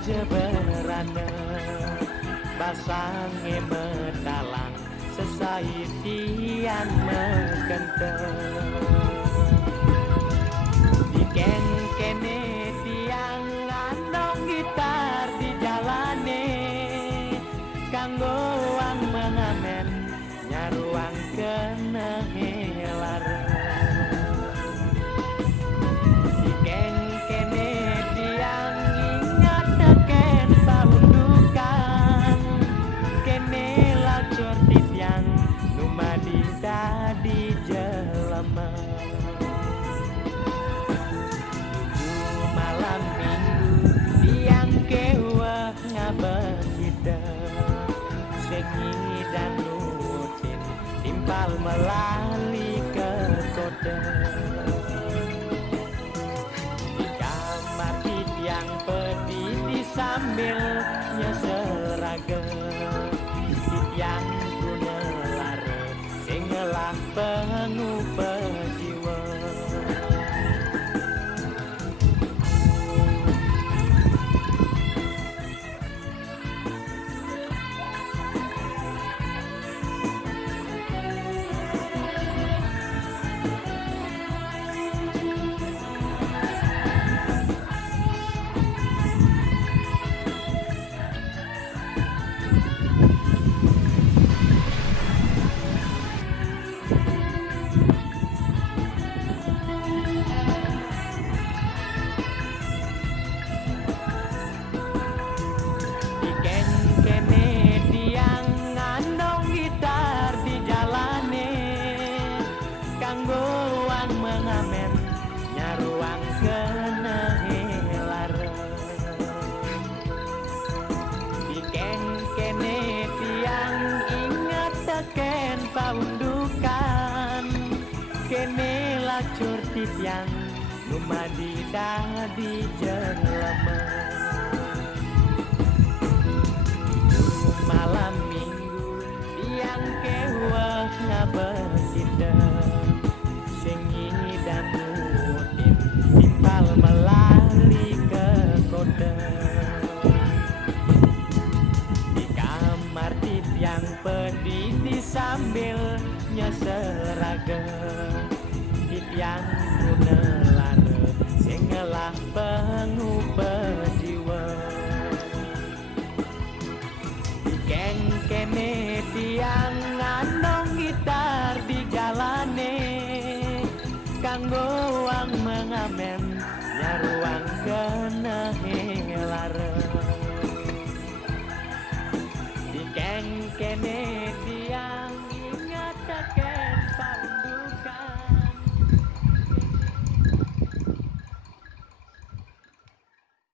jeberana basange metalang sesaitian mekenteng diken kene tiang ngandong gitar di jalane kanggo wang mengamen nyaruang kena helareng diken kene tiang ingat teken paundukan kene lacur titian numadi dadi jelema malam minggu tiang kewah ngabekida senyi dan rutin timpal melali ke kota di kamar tiang pedih sambil nyeseraga tiang guna lara singelah pengupa jiwa mengamen nyaruang kena helareng diken kene tiang ingat teken paundukan kene lacur titiang numadi dadi jelema malam minggu tiang kewah ngabekida senyi dan rutin timpal melali ke kota di kamar tiang pedih sambil nyeseraga tiang guna lara singelah pengupa jiwa diken kene tiang ngandong gitar di jalane kanggo wang mengamen nyaruang kena helareng diken kene